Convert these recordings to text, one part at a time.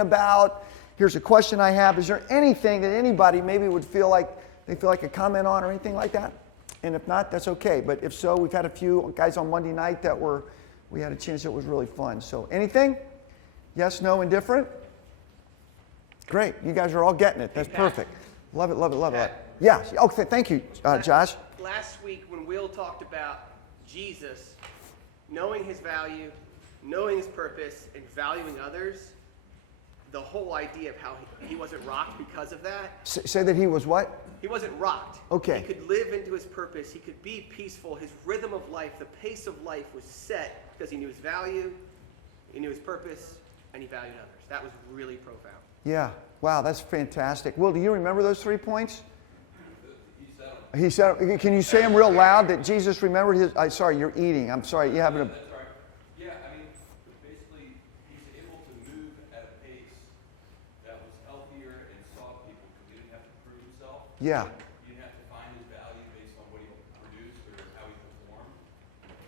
about. Here's a question I have. Is there anything that anybody maybe would feel like a comment on or anything like that? And if not, that's okay. But if so, we've had a few guys on Monday night that we had a chance that was really fun. So anything? Yes, no, indifferent? Great. You guys are all getting it. That's perfect. Love it, love it, love it. Yes. Okay, thank you, Josh. Last week when Will talked about Jesus, knowing his value, knowing his purpose, and valuing others, the whole idea of how he wasn't rocked because of that. Say that he was what? He wasn't rocked. Okay. He could live into his purpose. He could be peaceful. His rhythm of life, the pace of life was set because he knew his value, he knew his purpose, and he valued others. That was really profound. Yeah. Wow, that's fantastic. Will, do you remember those 3 points? He said, can you say them real loud that Jesus remembered his, sorry, you're eating. I'm sorry, you having a... That's right. Yeah, I mean, basically, he's able to move at a pace that was healthier and saw people because he didn't have to prove himself. Yeah. He didn't have to find his value based on what he produced or how he performed.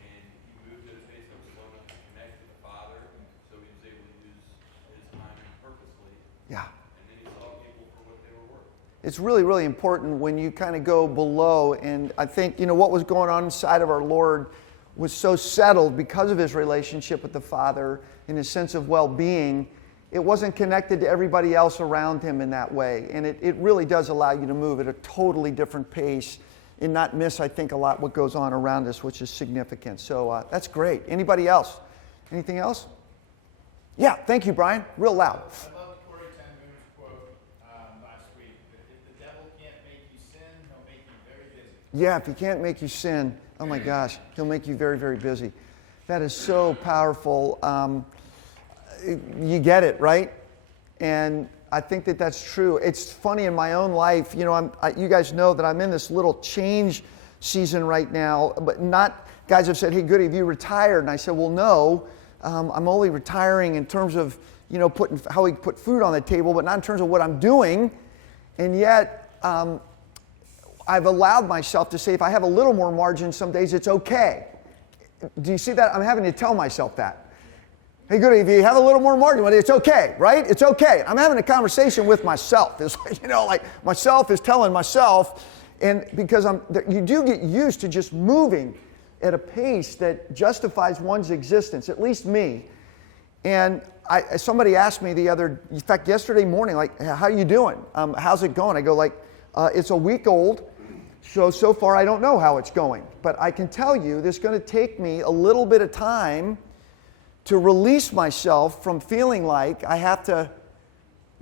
And he moved at a pace that was slow enough to connect to the Father, so he was able to use his time purposely. Yeah. It's really, really important when you kind of go below, and I think, what was going on inside of our Lord was so settled because of his relationship with the Father and his sense of well-being. It wasn't connected to everybody else around him in that way, and it really does allow you to move at a totally different pace and not miss, I think, a lot what goes on around us, which is significant. So that's great. Anybody else? Anything else? Yeah, thank you, Brian. Real loud. Yeah, if he can't make you sin, oh my gosh, he'll make you very, very busy. That is so powerful. You get it, right? And I think that that's true. It's funny in my own life, you guys know that I'm in this little change season right now, but not, guys have said, hey, Goody, have you retired? And I said, well, no, I'm only retiring in terms of, putting how we put food on the table, but not in terms of what I'm doing. And yet, I've allowed myself to say if I have a little more margin some days, it's okay. Do you see that? I'm having to tell myself that. Hey, Goody, if you have a little more margin, it's okay, right? It's okay. I'm having a conversation with myself. It's like myself is telling myself, and because you do get used to just moving at a pace that justifies one's existence, at least me. And somebody asked me in fact, yesterday morning, like, how are you doing? How's it going? I go like, it's a week old. So far, I don't know how it's going. But I can tell you, this is going to take me a little bit of time to release myself from feeling like I have to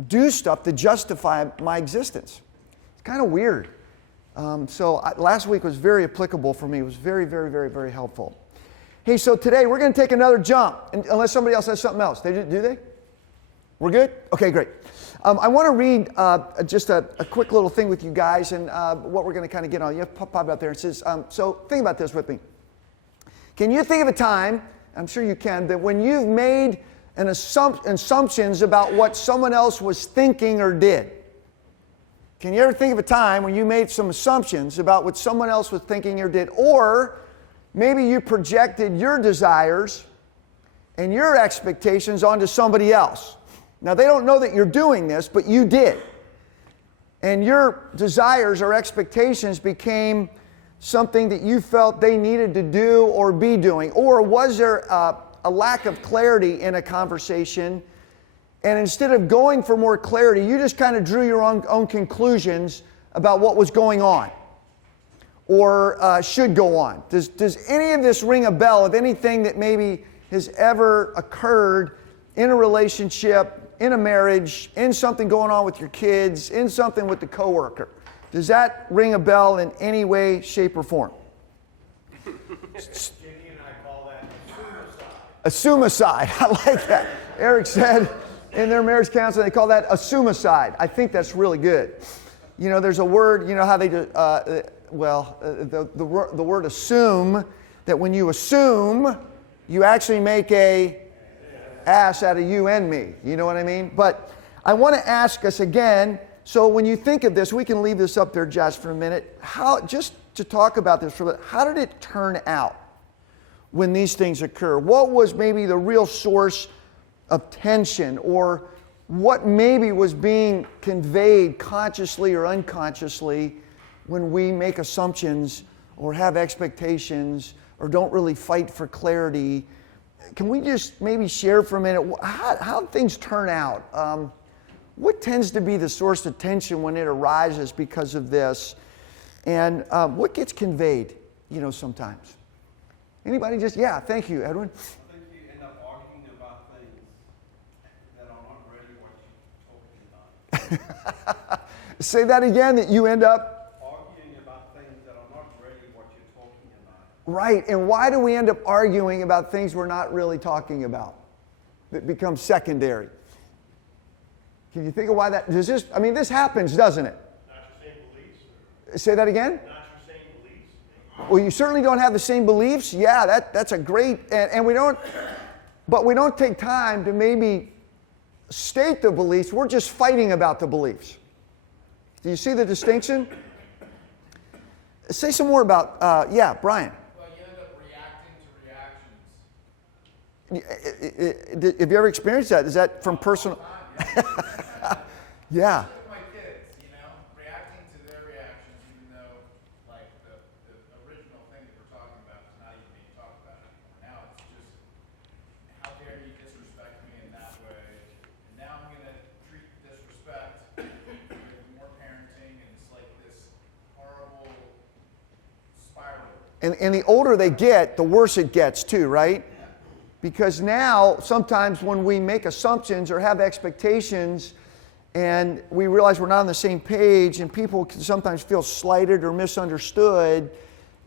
do stuff to justify my existence. It's kind of weird. Last week was very applicable for me. It was very, very, very, very helpful. Hey, so today we're going to take another jump, unless somebody else has something else. Do they? We're good? Okay, great. I want to read just a quick little thing with you guys and what we're going to kind of get on. You have pop out there. It says, so think about this with me. Can you think of a time, I'm sure you can, that when you've made assumptions about what someone else was thinking or did? Can you ever think of a time when you made some assumptions about what someone else was thinking or did? Or maybe you projected your desires and your expectations onto somebody else. Now, they don't know that you're doing this, but you did. And your desires or expectations became something that you felt they needed to do or be doing. Or was there a lack of clarity in a conversation, and instead of going for more clarity, you just kind of drew your own conclusions about what was going on or should go on? Does any of this ring a bell of anything that maybe has ever occurred in a relationship, in a marriage, in something going on with your kids, in something with the coworker? Does that ring a bell in any way, shape, or form? Jimmy and I call that assumicide. I like that. Eric said in their marriage counseling, they call that assumicide. I think that's really good. There's a word, how they do, the word assume, that when you assume, you actually make a ass out of you and me. You know what I mean? But I want to ask us again, so when you think of this, we can leave this up there, Josh, for a minute. Just to talk about this for a minute, how did it turn out when these things occur? What was maybe the real source of tension, or what maybe was being conveyed consciously or unconsciously when we make assumptions or have expectations or don't really fight for clarity. Can we just maybe share for a minute how things turn out? What tends to be the source of tension when it arises because of this? And what gets conveyed, sometimes? Anybody just, yeah, thank you, Edwin. I think you end up arguing about things that are not really what you're talking about. Say that again, that you end up? Arguing about things that are not really what you're talking about. Right, and why do we end up arguing about things we're not really talking about? That becomes secondary. Can you think of why that, this happens, doesn't it? Not your same beliefs. Say that again? Not your same beliefs. Well, you certainly don't have the same beliefs. Yeah, that's a great, and we don't take time to maybe state the beliefs. We're just fighting about the beliefs. Do you see the distinction? Say some more about, Brian. Well, you end up reacting to reactions. Have you ever experienced that? Is that from personal? Yeah. With my kids, reacting to their reactions, even though, like, the original thing that we're talking about is not even being talked about anymore. Now it's just, how dare you disrespect me in that way? And now I'm going to treat disrespect with more parenting, and it's like this horrible spiral. And the older they get, the worse it gets too, right? Because now, sometimes when we make assumptions or have expectations and we realize we're not on the same page, and people can sometimes feel slighted or misunderstood,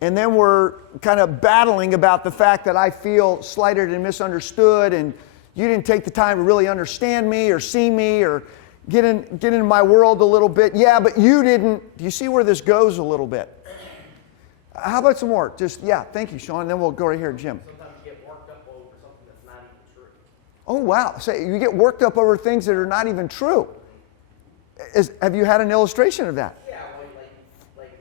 and then we're kind of battling about the fact that I feel slighted and misunderstood, and you didn't take the time to really understand me or see me or get into my world a little bit. Yeah, but you didn't. Do you see where this goes a little bit? How about some more? Thank you, Sean. Then we'll go right here, Jim. Sometimes you get worked up over something that's not even true. Oh, wow. So you get worked up over things that are not even true. Have you had an illustration of that? Yeah, well, like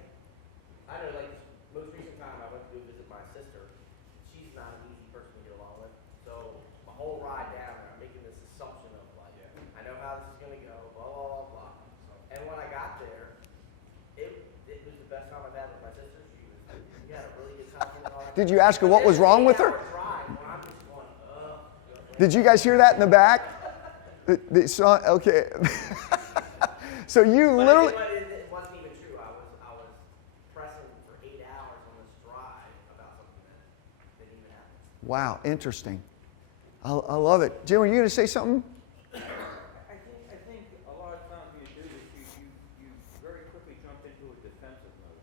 I know, like this most recent time I went to go visit my sister. She's not an easy person to get along with. So my whole ride down there, I'm making this assumption of like, I know how this is gonna go, blah blah blah blah. And when I got there, it was the best time I've had with my sister. We had a really good time. Did you ask her what was wrong with her? Did you guys hear that in the back? The song, okay. So you literally. It wasn't even true. I was pressing for 8 hours on this drive about something that didn't even happen. Wow, interesting. I love it. Jim, are you going to say something? I think a lot of times when you do this, you very quickly jump into a defensive mode.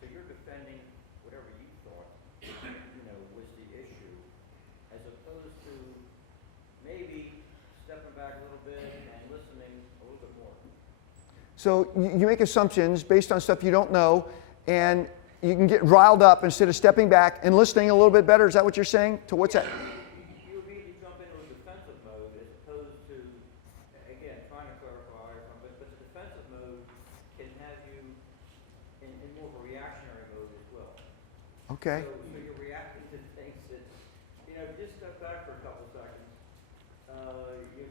So you're defending whatever you thought, was the issue, as opposed to maybe stepping back a little bit and listening a little bit more. So you make assumptions based on stuff you don't know, and you can get riled up instead of stepping back and listening a little bit better. Is that what you're saying? To what's that? You immediately jump into a defensive mode as opposed to, again, trying to clarify something, but the defensive mode can have you in more of a reactionary mode as well. Okay. So you're reacting to things that, just step back for a couple seconds,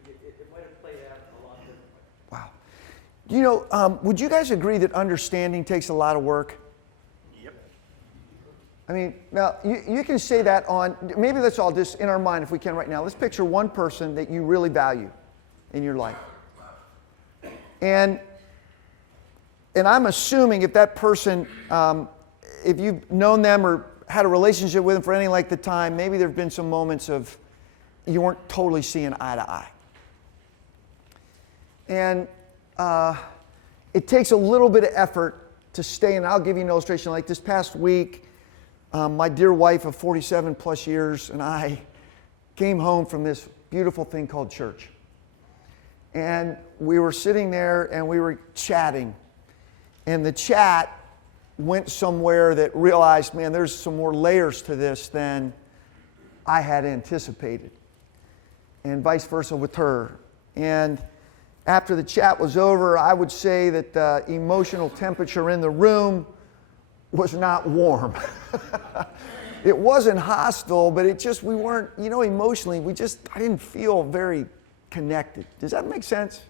it might have played out a lot differently. Wow. Would you guys agree that understanding takes a lot of work? Yep. I mean, now, you can say that on, maybe let's all just, in our mind, if we can right now, let's picture one person that you really value in your life. And I'm assuming if that person, if you've known them or had a relationship with them for any length of time, maybe there have been some moments of you weren't totally seeing eye to eye. And it takes a little bit of effort to stay, and I'll give you an illustration. Like this past week, my dear wife of 47 plus years and I came home from this beautiful thing called church. And we were sitting there and we were chatting. And the chat went somewhere that realized, man, there's some more layers to this than I had anticipated. And vice versa with her. And after the chat was over, I would say that the emotional temperature in the room was not warm. It wasn't hostile, but we weren't, emotionally, I didn't feel very connected. Does that make sense?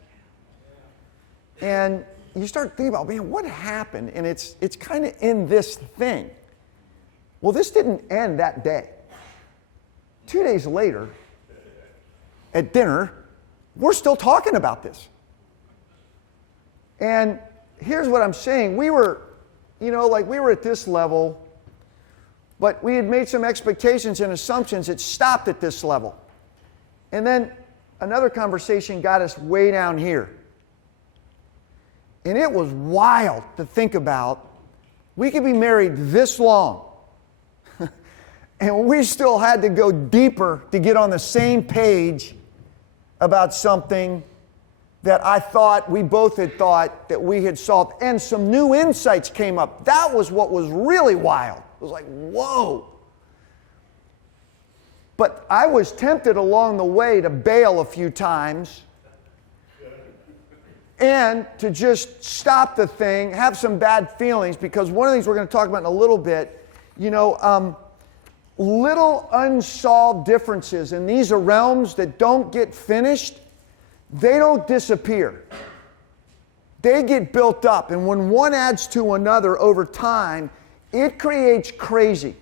And you start thinking about, man, what happened? And it's kind of in this thing. Well, this didn't end that day. 2 days later, at dinner, we're still talking about this. And here's what I'm saying. We were at this level, but we had made some expectations and assumptions that stopped at this level. And then another conversation got us way down here. And it was wild to think about. We could be married this long, and we still had to go deeper to get on the same page about something that I thought, we both had thought that we had solved. And some new insights came up. That was what was really wild. It was like, whoa. But I was tempted along the way to bail a few times and to just stop the thing, have some bad feelings, because one of the things we're going to talk about in a little bit, little unsolved differences in these realms that don't get finished, they don't disappear. They get built up. And when one adds to another over time, it creates crazy.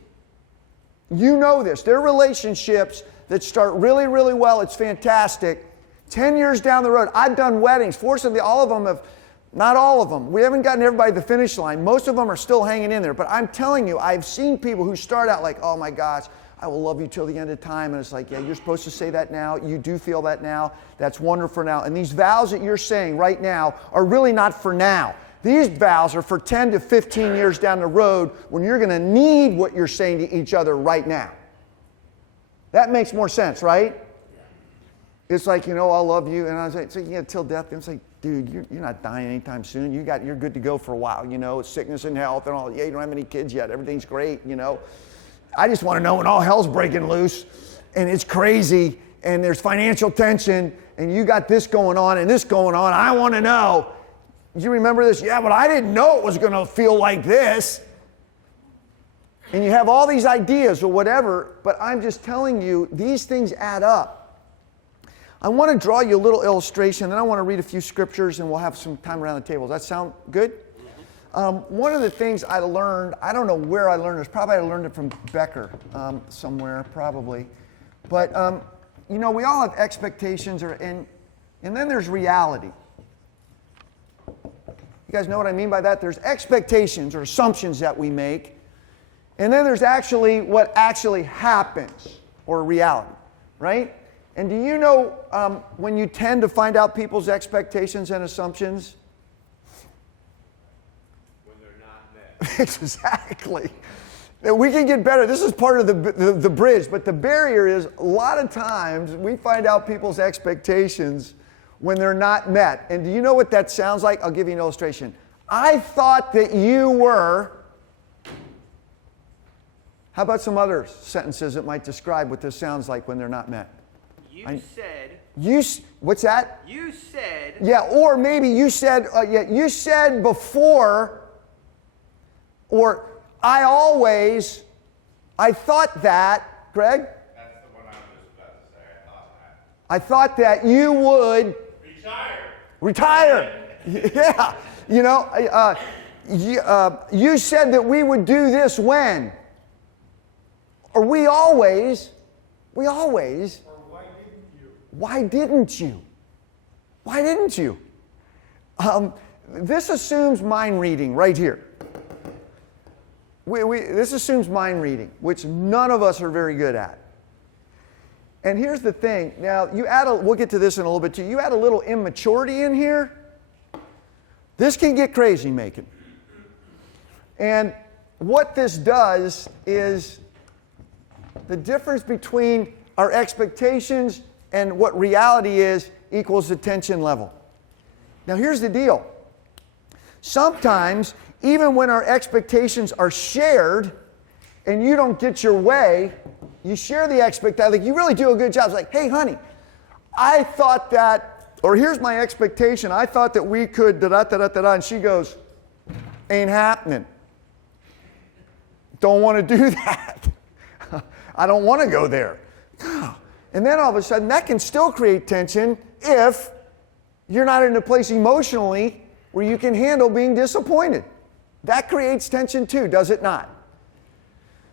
You know this. There are relationships that start really, really well. It's fantastic. 10 years down the road, I've done weddings. Fortunately, all of them have, not all of them. We haven't gotten everybody to the finish line. Most of them are still hanging in there. But I'm telling you, I've seen people who start out like, oh my gosh, I will love you till the end of time. And it's like, yeah, you're supposed to say that now. You do feel that now. That's wonderful now. And these vows that you're saying right now are really not for now. These vows are for 10 to 15 years down the road when you're going to need what you're saying to each other right now. That makes more sense, right? It's like, I'll love you. And I was like, so, yeah, till death. And it's like, dude, you're not dying anytime soon. You're good to go for a while, sickness and health and all. Yeah, you don't have any kids yet. Everything's great, I just want to know when all hell's breaking loose and it's crazy and there's financial tension and you got this going on and this going on. I want to know. You remember this? Yeah, but I didn't know it was going to feel like this. And you have all these ideas or whatever, but I'm just telling you, these things add up. I want to draw you a little illustration, then I want to read a few scriptures and we'll have some time around the table. Does that sound good? One of the things I learned, I don't know where I learned this, probably I learned it from Becker somewhere, probably. But, we all have expectations, and then there's reality. You guys know what I mean by that? There's expectations or assumptions that we make, and then there's actually what actually happens, or reality, right? And do you know when you tend to find out people's expectations and assumptions? Exactly. We can get better. This is part of the bridge, but the barrier is a lot of times we find out people's expectations when they're not met. And do you know what that sounds like? I'll give you an illustration. I thought that you were. How about some other sentences that might describe what this sounds like when they're not met? What's that? You said. Yeah, or maybe you said, you said before. Or I thought that, Greg? That's the one I was just about to say. I thought that you would retire. Yeah. You said that we would do this when? Or we always. Or why didn't you? Why didn't you? This assumes mind reading right here. This assumes mind reading, which none of us are very good at. And here's the thing. Now, we'll get to this in a little bit too. You add a little immaturity in here, this can get crazy making. And what this does is the difference between our expectations and what reality is equals the tension level. Now, here's the deal. Sometimes, even when our expectations are shared and you don't get your way, you share the expectation. Like, you really do a good job. It's like, hey, honey, I thought that, or here's my expectation. I thought that we could da-da-da-da-da-da. And she goes, ain't happening. Don't want to do that. I don't want to go there. And then all of a sudden, that can still create tension if you're not in a place emotionally where you can handle being disappointed. That creates tension too, does it not?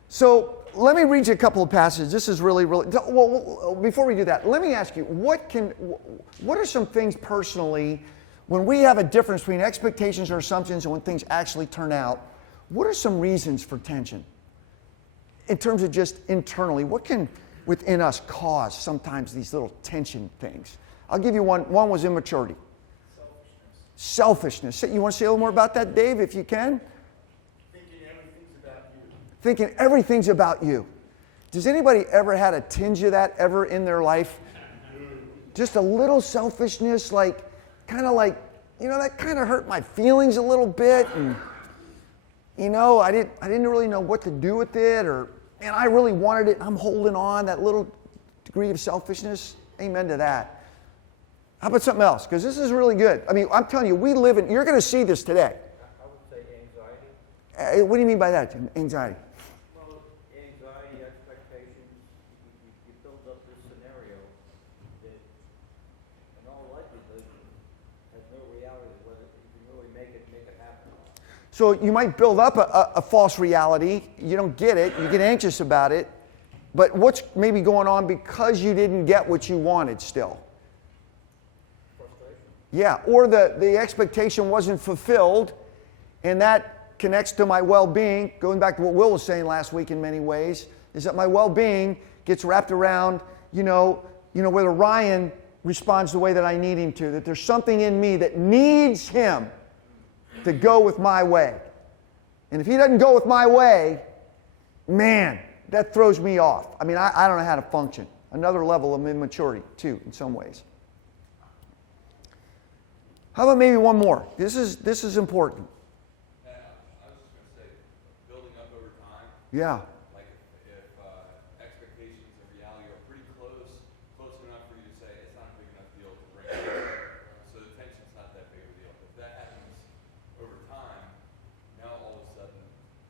So let me read you a couple of passages. This is really, well, before we do that, let me ask you, what are some things personally, when we have a difference between expectations or assumptions and when things actually turn out, what are some reasons for tension? In terms of just internally, what can within us cause sometimes these little tension things? I'll give you one. One was immaturity. Selfishness. You want to say a little more about that, Dave, if you can? Thinking everything's about you. Thinking everything's about you. Does anybody ever had a tinge of that ever in their life? Just a little selfishness, like, kind of like, that kind of hurt my feelings a little bit, and, I didn't really know what to do with it, and I really wanted it, and I'm holding on, that little degree of selfishness. Amen to that. How about something else? Because this is really good. I mean, I'm telling you, you're going to see this today. I would say anxiety. What do you mean by that, Jim? Anxiety. Well, anxiety, expectations, you build up this scenario that, in all likelihood, has no reality of whether you can really make it happen. So you might build up a false reality. You don't get it. You get anxious about it. But what's maybe going on because you didn't get what you wanted still? Yeah, or the expectation wasn't fulfilled, and that connects to my well-being. Going back to what Will was saying last week in many ways, is that my well-being gets wrapped around, whether Ryan responds the way that I need him to, that there's something in me that needs him to go with my way. And if he doesn't go with my way, man, that throws me off. I mean, I don't know how to function. Another level of immaturity, too, in some ways. How about maybe one more? This is important. I was just going to say, building up over time. Yeah. Like if expectations and reality are pretty close enough for you to say it's not a big enough deal to bring up. So the tension's not that big of a deal. If that happens over time, now all of a sudden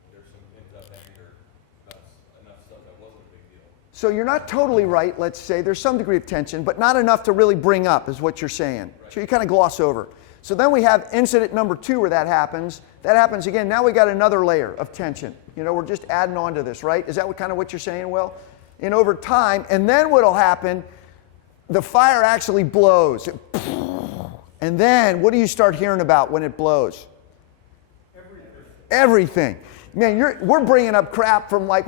there's some pent-up anger about enough stuff that wasn't a big deal. So you're not totally right, let's say. There's some degree of tension, but not enough to really bring up, is what you're saying. Right. So you kind of gloss over. So then we have incident number 2 where that happens. That happens again. Now we got another layer of tension. We're just adding on to this, right? Is that what you're saying, Will? And over time, and then what'll happen, the fire actually blows. And then what do you start hearing about when it blows? Everything. Man, we're bringing up crap from like,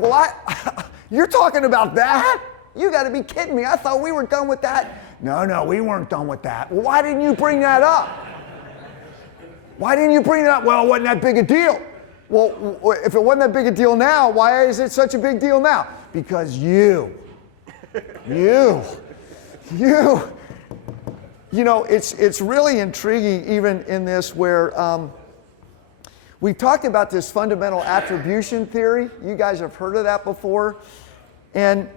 you're talking about that? You got to be kidding me. I thought we were done with that. No, we weren't done with that. Well, why didn't you bring that up? Why didn't you bring it up? Well, it wasn't that big a deal. Well, if it wasn't that big a deal now, why is it such a big deal now? Because it's really intriguing even in this where we've talked about this fundamental attribution theory. You guys have heard of that before. And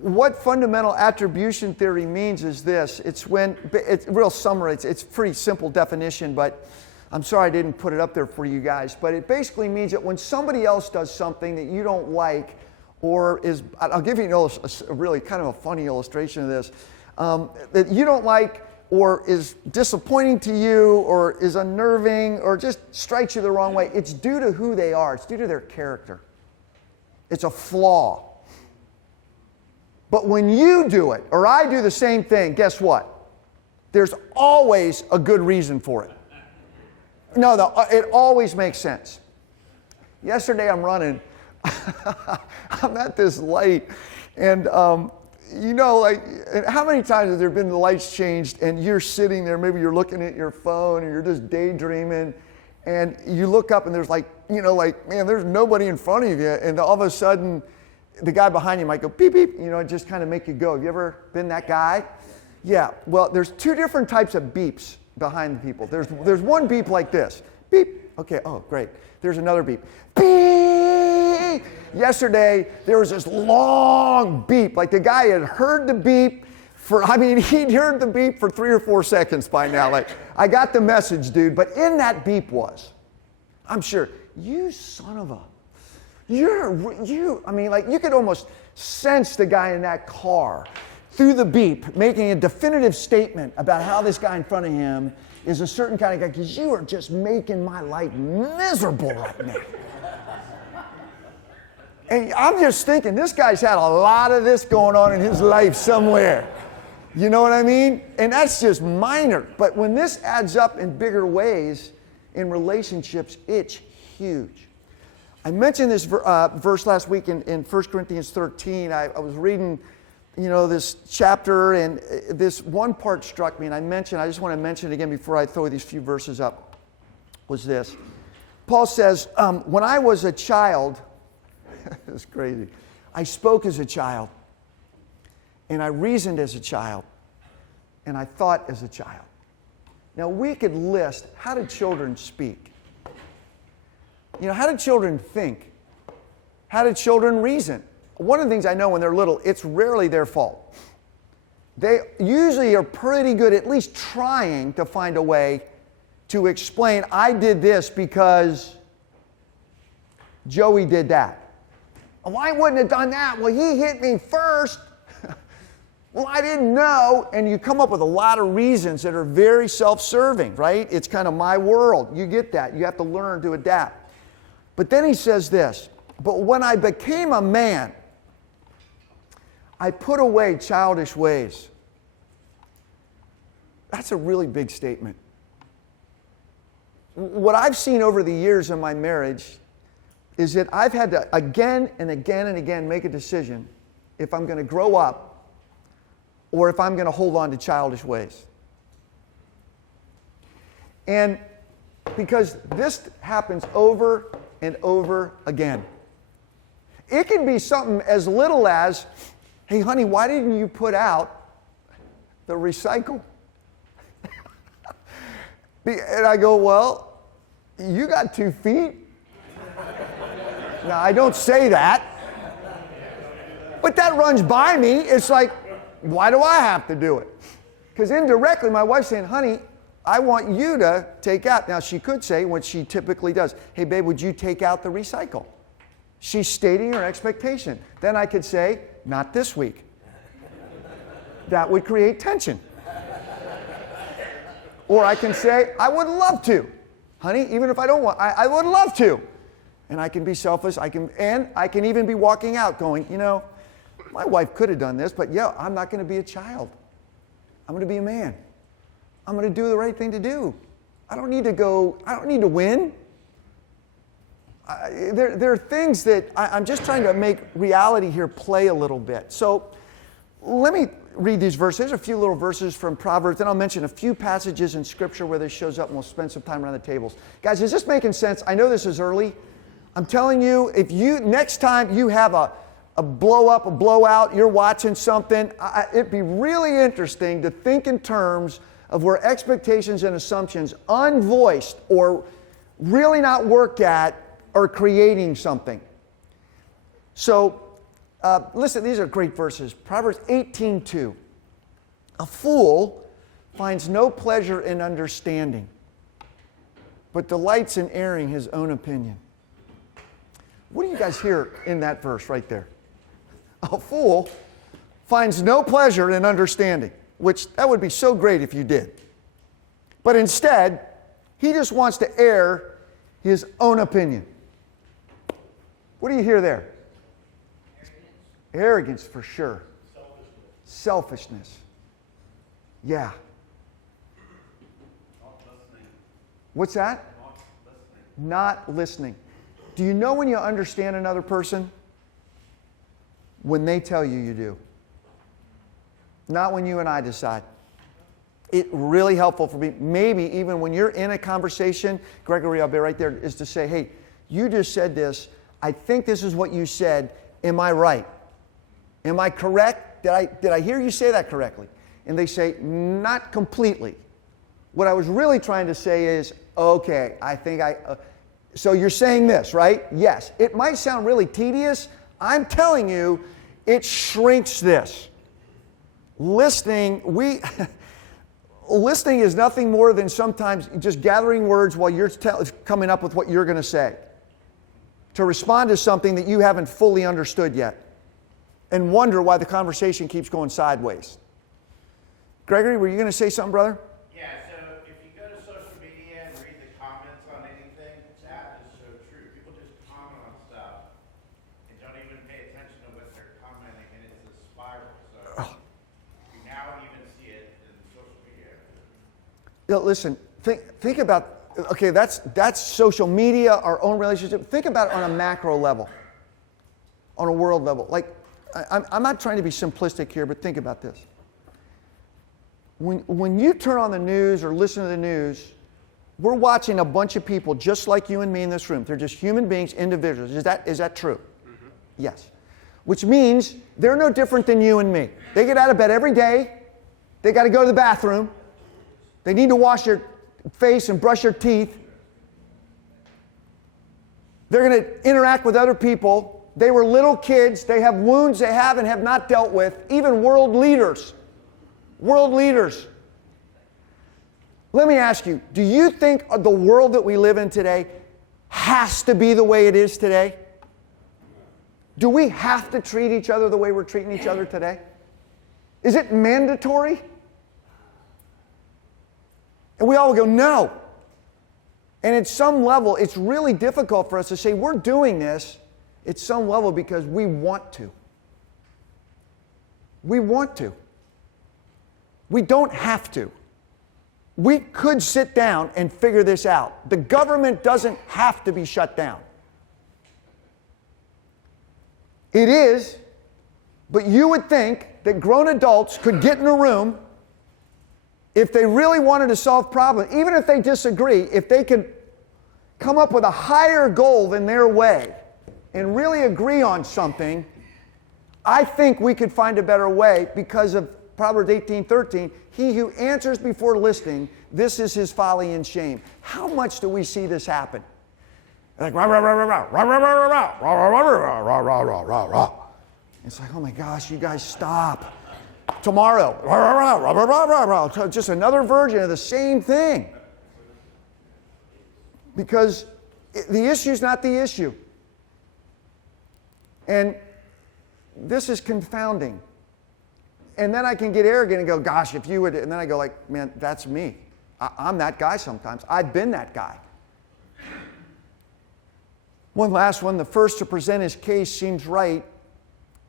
what fundamental attribution theory means is this. It's real summary. It's pretty simple definition, but I'm sorry I didn't put it up there for you guys. But it basically means that when somebody else does something that you don't like, or I'll give you a really kind of a funny illustration of this, that you don't like, or is disappointing to you, or is unnerving, or just strikes you the wrong way, it's due to who they are. It's due to their character. It's a flaw. But when you do it, or I do the same thing, guess what? There's always a good reason for it. No, it always makes sense. Yesterday I'm running. I'm at this light, and how many times have there been the lights changed and you're sitting there, maybe you're looking at your phone or you're just daydreaming, and you look up and there's man, there's nobody in front of you, and all of a sudden the guy behind you might go beep, beep, just kind of make you go. Have you ever been that guy? Yeah, well, there's 2 different types of beeps behind the people. There's one beep like this. Beep. Okay, oh, great. There's another beep. Beep. Yesterday, there was this long beep. Like the guy had heard the beep he'd heard the beep for 3 or 4 seconds by now. Like, I got the message, dude. But in that beep I'm sure, you son of a... you could almost sense the guy in that car. through the beep, making a definitive statement about how this guy in front of him is a certain kind of guy, because you are just making my life miserable right now. And I'm just thinking, this guy's had a lot of this going on in his life somewhere. You know what I mean? And that's just minor. But when this adds up in bigger ways in relationships, it's huge. I mentioned this verse last week in 1 Corinthians 13. I was reading, this chapter, and this one part struck me, and I just want to mention it again before I throw these few verses up, was this. Paul says, when I was a child, it's crazy, I spoke as a child, and I reasoned as a child, and I thought as a child. Now, we could list, how did children speak? How did children think? How did children reason? One of the things I know when they're little, it's rarely their fault. They usually are pretty good at least trying to find a way to explain, I did this because Joey did that. Well, I wouldn't have done that. Well, he hit me first. Well, I didn't know. And you come up with a lot of reasons that are very self-serving, right? It's kind of my world. You get that. You have to learn to adapt. But then he says this, but when I became a man, I put away childish ways. That's a really big statement. What I've seen over the years in my marriage is that I've had to again and again and again make a decision if I'm going to grow up or if I'm going to hold on to childish ways. And because this happens over and over again. It can be something as little as, hey, honey, why didn't you put out the recycle? And I go, well, you got 2 feet. Now, I don't say that. But that runs by me. It's like, why do I have to do it? Because indirectly, my wife's saying, honey, I want you to take out. Now, she could say, what she typically does, hey, babe, would you take out the recycle? She's stating her expectation. Then I could say, not this week. That would create tension. Or I can say, I would love to. Honey, even if I don't want, I would love to. And I can be selfish. I can even be walking out going, my wife could have done this, but I'm not going to be a child. I'm going to be a man. I'm going to do the right thing to do. I don't need to win. There are things that I'm just trying to make reality here play a little bit. So let me read these verses. There's a few little verses from Proverbs. Then I'll mention a few passages in Scripture where this shows up, and we'll spend some time around the tables. Guys, is this making sense? I know this is early. I'm telling you, if next time you have a blow up, a blowout, you're watching something, it'd be really interesting to think in terms of where expectations and assumptions, unvoiced or really not worked at, are creating something. So, listen, these are great verses. Proverbs 18:2. A fool finds no pleasure in understanding, but delights in airing his own opinion. What do you guys hear in that verse right there? A fool finds no pleasure in understanding, which that would be so great if you did. But instead, he just wants to air his own opinion. What do you hear there? Arrogance, for sure. Selfishness. Yeah. Not listening. What's that? Not listening. Do you know when you understand another person? When they tell you you do. Not when you and I decide. It's really helpful for me, maybe even when you're in a conversation, Gregory, I'll be right there, is to say, hey, you just said this. I think this is what you said. Am I right? Am I correct? Did I hear you say that correctly? And they say, not completely. What I was really trying to say is, okay, I think so you're saying this, right? Yes. It might sound really tedious. I'm telling you, it shrinks this. Listening is nothing more than sometimes just gathering words while you're coming up with what you're going to say, to respond to something that you haven't fully understood yet. and wonder why the conversation keeps going sideways. Gregory, were you going to say something, brother? Yeah, so if you go to social media and read the comments on anything, that is so true. People just comment on stuff and don't even pay attention to what they're commenting, and it's a spiral. So you now even see it in social media. Listen, think about, okay, that's social media, our own relationship. Think about it on a macro level, on a world level. Like, I'm not trying to be simplistic here, but think about this. When you turn on the news or listen to the news, we're watching a bunch of people just like you and me in this room. They're just human beings, individuals. Is that true? Mm-hmm. Yes. Which means they're no different than you and me. They get out of bed every day. They got to go to the bathroom. They need to wash their face and brush their teeth. They're going to interact with other people. They were little kids. They have wounds they have and have not dealt with. Even world leaders. World leaders. Let me ask you, do you think the world that we live in today has to be the way it is today? Do we have to treat each other the way we're treating each other today? Is it mandatory? And we all go, no. And at some level, it's really difficult for us to say we're doing this at some level because we want to. We want to. We don't have to. We could sit down and figure this out. The government doesn't have to be shut down. It is, but you would think that grown adults could get in a room if they really wanted to solve problems, even if they disagree, if they could come up with a higher goal than their way and really agree on something, I think we could find a better way because of Proverbs 18:13, he who answers before listening, this is his folly and shame. How much do we see this happen? Like, rah, rah, rah, rah, rah, rah, rah, rah, rah, rah, rah, rah, rah, rah, rah, rah, rah, rah. It's like, oh my gosh, you guys stop. Tomorrow, rah, rah, rah, rah, rah, rah, rah, rah. Just another version of the same thing. Because the issue's not the issue. And this is confounding. And then I can get arrogant and go, gosh, if you would, and then I go like, man, that's me. I'm that guy sometimes. I've been that guy. One last one, the first to present his case seems right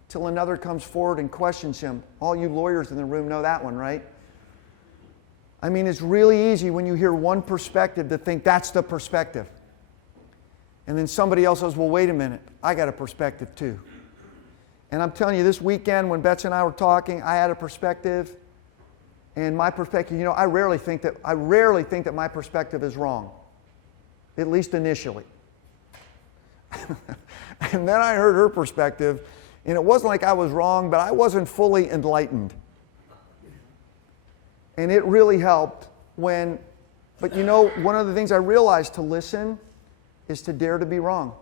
till another comes forward and questions him. All you lawyers in the room know that one, right? I mean, it's really easy when you hear one perspective to think that's the perspective. And then somebody else says, well, wait a minute, I got a perspective too. And I'm telling you, this weekend when Betsy and I were talking, I had a perspective. And my perspective, I rarely think that my perspective is wrong. At least initially. And then I heard her perspective, and it wasn't like I was wrong, but I wasn't fully enlightened. And it really helped but one of the things I realized to listen is to dare to be wrong.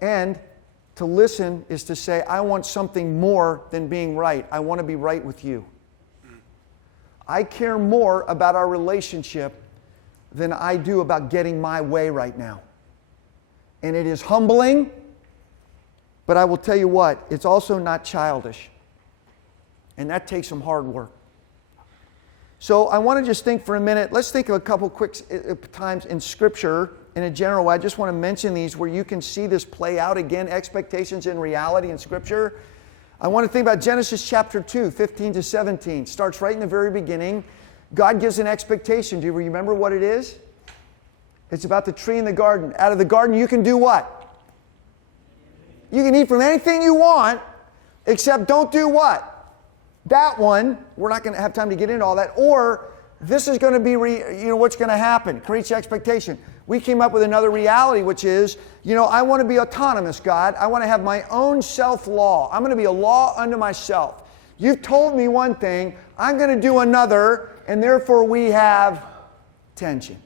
And to listen is to say, I want something more than being right. I want to be right with you. I care more about our relationship than I do about getting my way right now. And it is humbling, but I will tell you what, it's also not childish. And that takes some hard work. So I want to just think for a minute, let's think of a couple quick times in Scripture in a general way. I just want to mention these where you can see this play out again, expectations and reality in Scripture. I want to think about Genesis chapter 2, 15 to 17. Starts right in the very beginning. God gives an expectation. Do you remember what it is? It's about the tree in the garden. Out of the garden you can do what? You can eat from anything you want, except don't do what? That one, we're not going to have time to get into all that. Or this is going to be, what's going to happen. Creates expectation. We came up with another reality, which is, I want to be autonomous, God. I want to have my own self-law. I'm going to be a law unto myself. You've told me one thing, I'm going to do another, and therefore we have tension.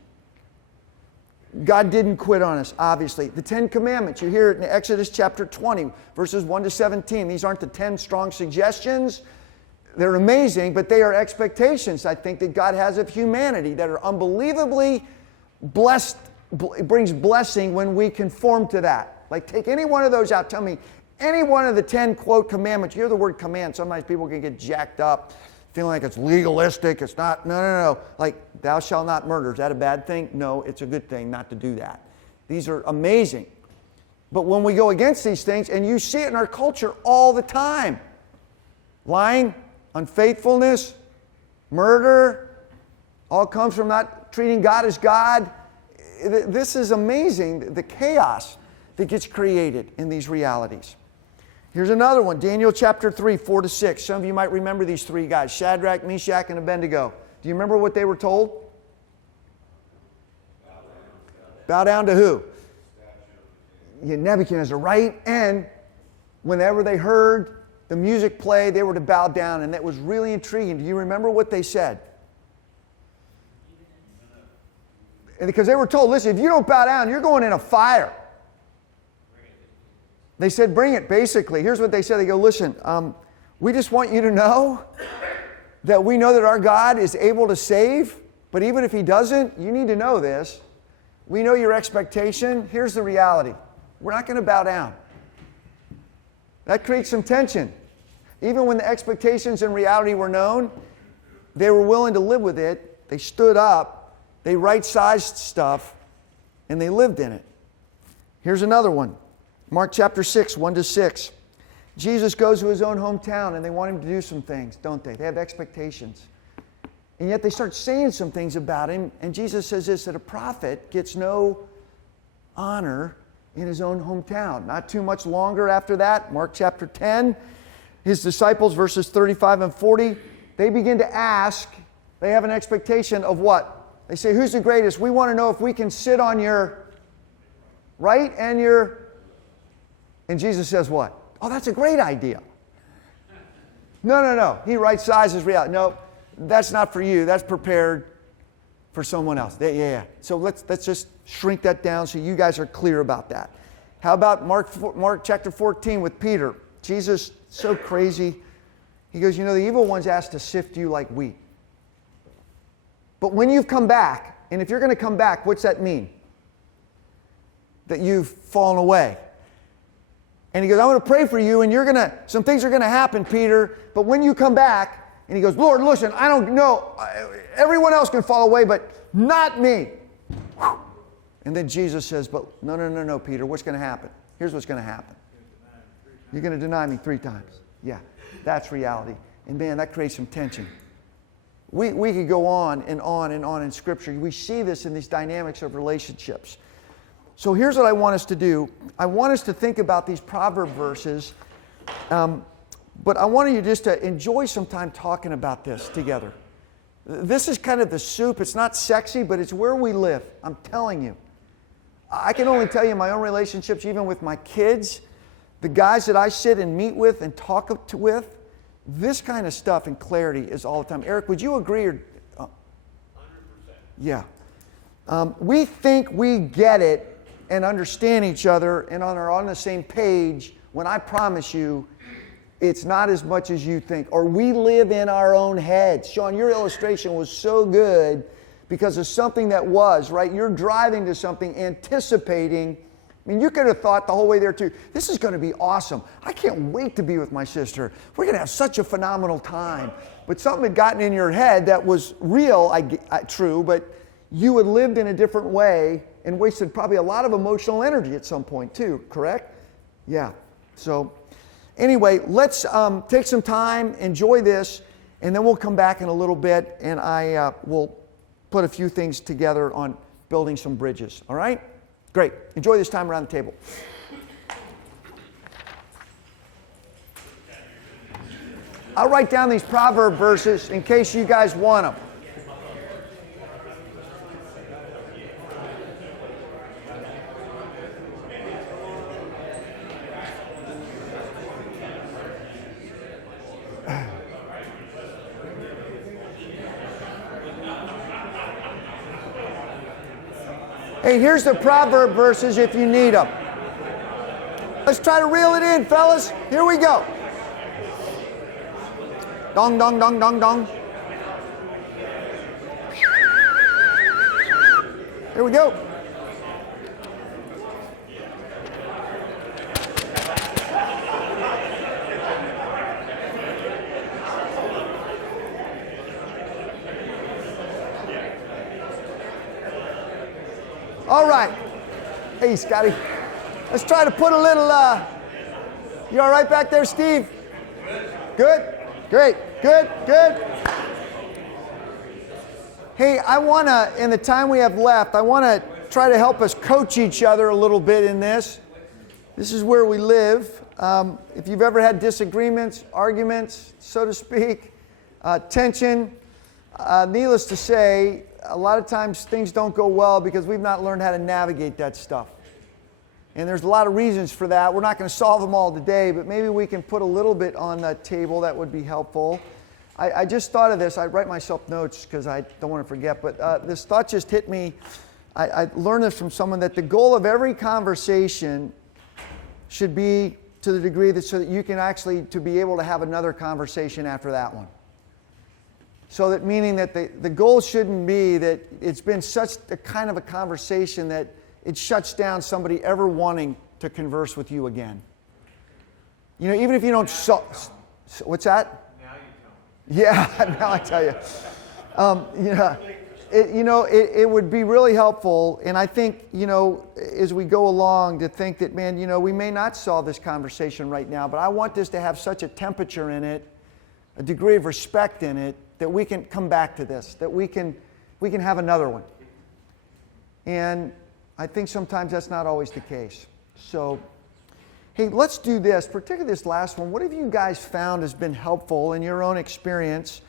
God didn't quit on us, obviously. The 10 Commandments, you hear it in Exodus chapter 20, verses 1 to 17. These aren't the 10 strong suggestions. They're amazing, but they are expectations, I think, that God has of humanity that are unbelievably blessed. It brings blessing when we conform to that. Like, take any one of those out. Tell me any one of the 10 quote commandments, you hear the word command, sometimes people can get jacked up, feeling like it's legalistic, it's not, no. Like, thou shalt not murder, is that a bad thing? No, it's a good thing not to do that. These are amazing. But when we go against these things, and you see it in our culture all the time, lying, unfaithfulness, murder, all comes from not treating God as God. This is amazing, the chaos that gets created in these realities. Here's another one, Daniel chapter 3, 4-6. Some of you might remember these three guys, Shadrach, Meshach, and Abednego. Do you remember what they were told? Bow down to who? Yeah, Nebuchadnezzar, right? And whenever they heard the music play, they were to bow down, and that was really intriguing. Do you remember what they said? And because they were told, listen, if you don't bow down, you're going in a fire. They said, bring it, basically. Here's what they said. They go, listen, we just want you to know that we know that our God is able to save, but even if He doesn't, you need to know this. We know your expectation. Here's the reality. We're not going to bow down. That creates some tension. Even when the expectations and reality were known, they were willing to live with it. They stood up, they right-sized stuff, and they lived in it. Here's another one. Mark chapter 6, 1-6. Jesus goes to His own hometown, and they want Him to do some things, don't they? They have expectations. And yet they start saying some things about Him, and Jesus says this, that a prophet gets no honor in his own hometown. Not too much longer after that, Mark chapter 10, His disciples, verses 35 and 40, they begin to ask, they have an expectation of what? They say, who's the greatest? We want to know if we can sit on your right and your... And Jesus says what? Oh, that's a great idea. No. He right-sizes reality. No, that's not for you. That's prepared for someone else. Yeah. So let's just shrink that down so you guys are clear about that. How about Mark chapter 14 with Peter? Jesus, so crazy. He goes, the evil one's asked to sift you like wheat. But when you've come back, and if you're going to come back, what's that mean? That you've fallen away. And he goes, I'm going to pray for you, and some things are going to happen, Peter, but when you come back, and he goes, Lord, listen, I don't know, everyone else can fall away, but not me. And then Jesus says, but no, Peter, what's going to happen? Here's what's going to happen. You're going to deny me 3 times. Yeah, that's reality. And man, that creates some tension. We could go on and on and on in Scripture. We see this in these dynamics of relationships. So here's what I want us to do. I want us to think about these proverb verses, but I want you just to enjoy some time talking about this together. This is kind of the soup. It's not sexy, but it's where we live. I'm telling you. I can only tell you my own relationships, even with my kids, the guys that I sit and meet with and talk with, this kind of stuff and clarity is all the time. Eric, would you agree? 100%. Yeah. We think we get it and understand each other and are on the same page when I promise you it's not as much as you think. Or we live in our own heads. Sean, your illustration was so good because of something that was, right? You're driving to something, anticipating. I mean, you could have thought the whole way there too, this is going to be awesome. I can't wait to be with my sister. We're going to have such a phenomenal time. But something had gotten in your head that was real, true, but you had lived in a different way and wasted probably a lot of emotional energy at some point too, correct? Yeah. So anyway, let's take some time, enjoy this, and then we'll come back in a little bit and I will put a few things together on building some bridges. All right? Great. Enjoy this time around the table. I'll write down these proverb verses in case you guys want them. Hey, here's the proverb verses if you need them. Let's try to reel it in, fellas. Here we go. Dong, dong, dong, dong, dong. Here we go. All right. Hey, Scotty. Let's try to put a little, you all right back there, Steve? Good? Great. Good? Good? Hey, I want to, in the time we have left, I want to try to help us coach each other a little bit in this. This is where we live. If you've ever had disagreements, arguments, so to speak, tension, needless to say, a lot of times things don't go well because we've not learned how to navigate that stuff. And there's a lot of reasons for that. We're not going to solve them all today, but maybe we can put a little bit on the table that would be helpful. I just thought of this. I write myself notes because I don't want to forget, but this thought just hit me. I learned this from someone that the goal of every conversation should be to the degree that so that you can actually to be able to have another conversation after that one. So that meaning that the goal shouldn't be that it's been such a kind of a conversation that it shuts down somebody ever wanting to converse with you again. You know, even if you don't what's that? Now you tell me. Yeah, now I tell you. It would be really helpful, and I think, as we go along, to think that, man, we may not solve this conversation right now, but I want this to have such a temperature in it, a degree of respect in it, that we can come back to this, that we can have another one. And I think sometimes that's not always the case. So, hey, let's do this, particularly this last one. What have you guys found has been helpful in your own experience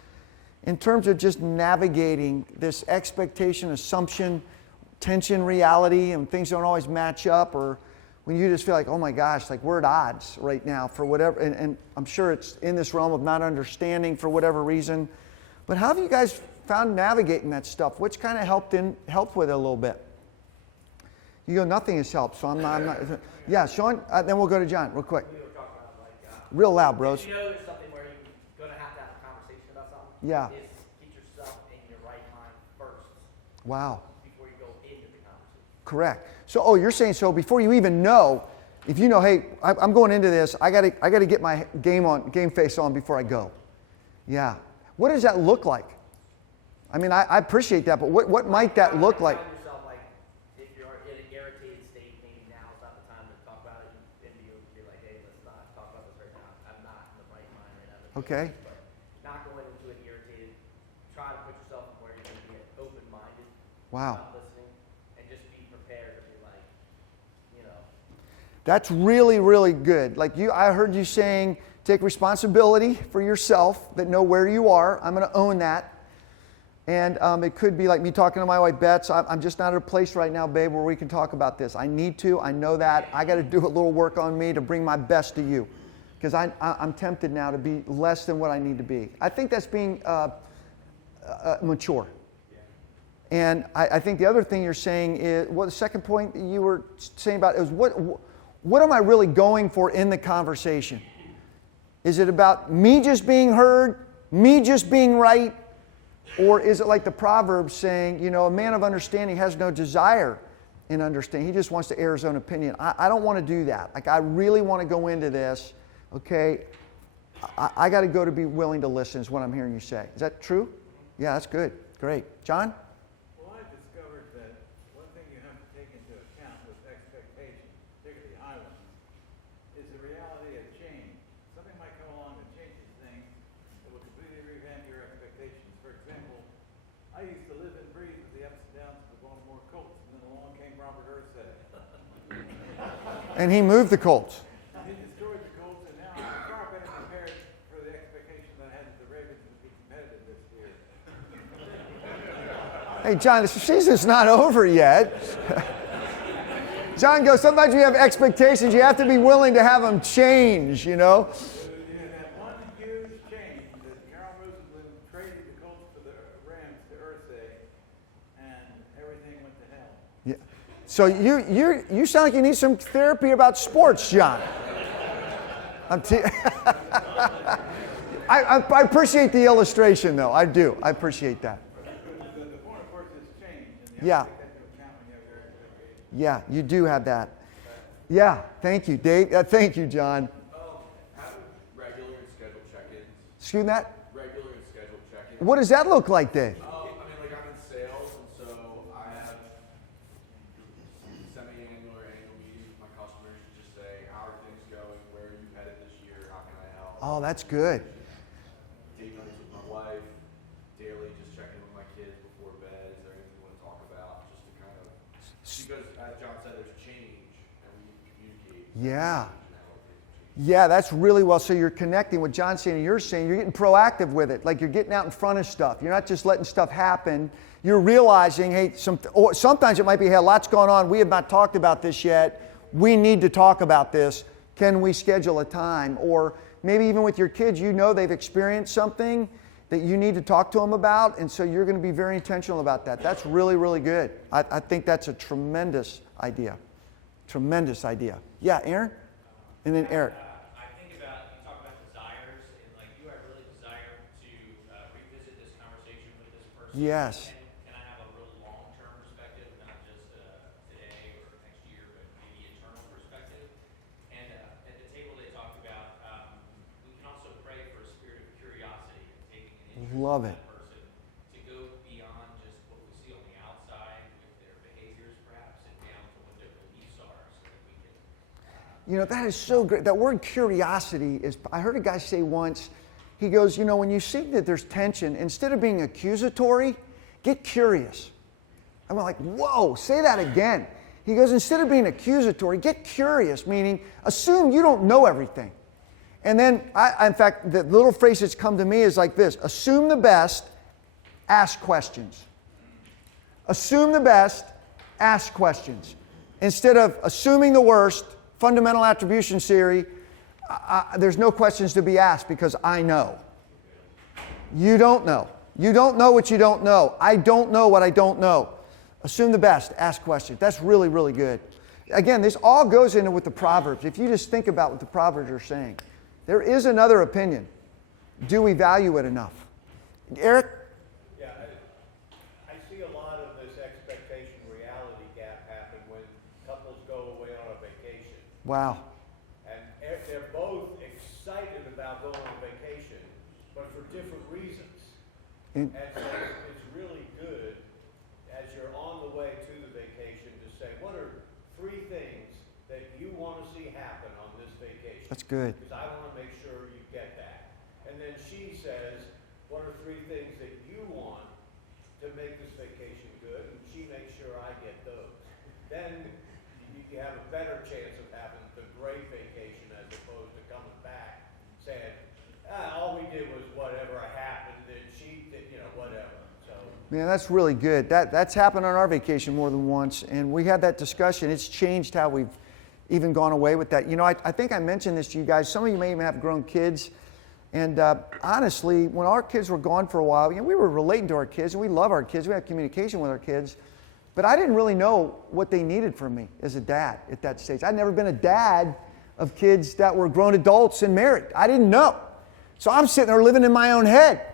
in terms of just navigating this expectation, assumption, tension, reality, and things don't always match up, or when you just feel like, oh my gosh, like we're at odds right now for whatever, and I'm sure it's in this realm of not understanding for whatever reason. But how have you guys found navigating that stuff? Which kind of helped with it a little bit? You go, nothing has helped, so I'm not. Yeah, Sean, then we'll go to John real quick. We were talking about Real loud, bros. You know there's something where you're going to have a conversation about something? Yeah. Is get yourself in your right mind first Wow. before you go into the conversation. Correct. So, you're saying so before you even know, if you know, hey, I'm going into this, I got to get my game face on before I go. Yeah. What does that look like? I mean, I appreciate that, but what might that look like? Tell yourself, like, if you're in an irritated state, maybe now is not the time to talk about it. And you're like, hey, let's not talk about this right now. I'm not in the right mind right now. Okay. But not going into it irritated. Try to put yourself where you're going to be open-minded. Wow. Not listening. And just be prepared to be like, That's really, really good. Like I heard you saying, take responsibility for yourself, that know where you are. I'm going to own that. And it could be like me talking to my wife, Bets. I'm just not at a place right now, babe, where we can talk about this. I need to. I know that. I got to do a little work on me to bring my best to you. Because I'm tempted now to be less than what I need to be. I think that's being mature. And I think the other thing you're saying is, the second point that you were saying about is what am I really going for in the conversation? Is it about me just being heard, me just being right? Or is it like the Proverbs saying, a man of understanding has no desire in understanding. He just wants to air his own opinion. I don't want to do that. Like, I really want to go into this, okay? I got to go to be willing to listen is what I'm hearing you say. Is that true? Yeah, that's good. Great. John? Well, I discovered that one thing you have to take into account with expectations, particularly high ones, is the reality of change. Something might come along that changes things that will completely revamp your expectations. For example, I used to live and breathe with the ups and downs of the Baltimore Colts, and then along came Robert Ursay. And he moved the Colts. He destroyed the Colts, and now I'm far better prepared for the expectation that I had that the Ravens would be competitive this year. Hey, John, the season's not over yet. John goes, sometimes you have expectations. You have to be willing to have them change, You had that one huge change that Carl Rosenbloom traded the Colts for the Rams to Ursay, and everything went to hell. Yeah. So you sound like you need some therapy about sports, John. I appreciate the illustration, though. I do. I appreciate that. The point, of course, is change, and you Yeah. have to take that into account when you have your expectations. Yeah, you do have that. Yeah, thank you, Dave. Thank you, John. Have regular and scheduled check-ins. Excuse that? Regular and scheduled check-ins. What does that look like, Dave? I mean, like I'm in sales, and so I have Oh, that's good. Date nights with my wife, daily just checking with my kids before bed. Is there anything you want to talk about? Just to kind of, because as John said, there's change and we need to communicate. Yeah. Yeah, that's really well. So you're connecting what John's saying and you're saying. You're getting proactive with it. Like you're getting out in front of stuff. You're not just letting stuff happen. You're realizing, hey, or sometimes it might be, hey, a lot's going on. We have not talked about this yet. We need to talk about this. Can we schedule a time? Or maybe even with your kids, you know they've experienced something that you need to talk to them about. And so you're going to be very intentional about that. That's really, really good. I think that's a tremendous idea. Tremendous idea. Yeah, Aaron? And then Eric. I think about, you talk about desires, and like, do I really desire to revisit this conversation with this person? Yes. And can I have a real long-term perspective, not just today or next year, but maybe eternal perspective? And at the table they talked about, we can also pray for a spirit of curiosity and taking an interest Love in it. that person to go beyond just what we see on the outside with their behaviors perhaps, and down to what their beliefs are, so that we can You know, that is so great. That word curiosity is, I heard a guy say once, he goes, you know, when you see that there's tension, instead of being accusatory, get curious. I went like, whoa, say that again. He goes, instead of being accusatory, get curious, meaning assume you don't know everything. And then, in fact, the little phrase that's come to me is like this: assume the best, ask questions. Assume the best, ask questions. Instead of assuming the worst, fundamental attribution theory, there's no questions to be asked because I know. You don't know. You don't know what you don't know. I don't know what I don't know. Assume the best, ask questions. That's really, really good. Again, this all goes into with the Proverbs. If you just think about what the Proverbs are saying, there is another opinion. Do we value it enough? Eric? Yeah, I see a lot of this expectation-reality gap happen when couples go away on a vacation. Wow. And they're both excited about going on vacation, but for different reasons. And so it's really good, as you're on the way to the vacation, to say, what are 3 things that you want to see happen on this vacation? That's good. Because I want to make sure you get that. And then she says, what are 3 things that you want to make this vacation good? And she makes sure I get those. Then you have a better chance of having the great vacation as opposed to coming back saying, all we did was whatever happened and she did, whatever. So. Man, that's really good. That's happened on our vacation more than once, and we had that discussion. It's changed how we've even gone away with that. You know, I think I mentioned this to you guys. Some of you may even have grown kids, and honestly, when our kids were gone for a while, we were relating to our kids, and we love our kids. We have communication with our kids, but I didn't really know what they needed from me as a dad at that stage. I'd never been a dad of kids that were grown adults and married. I didn't know. So I'm sitting there living in my own head.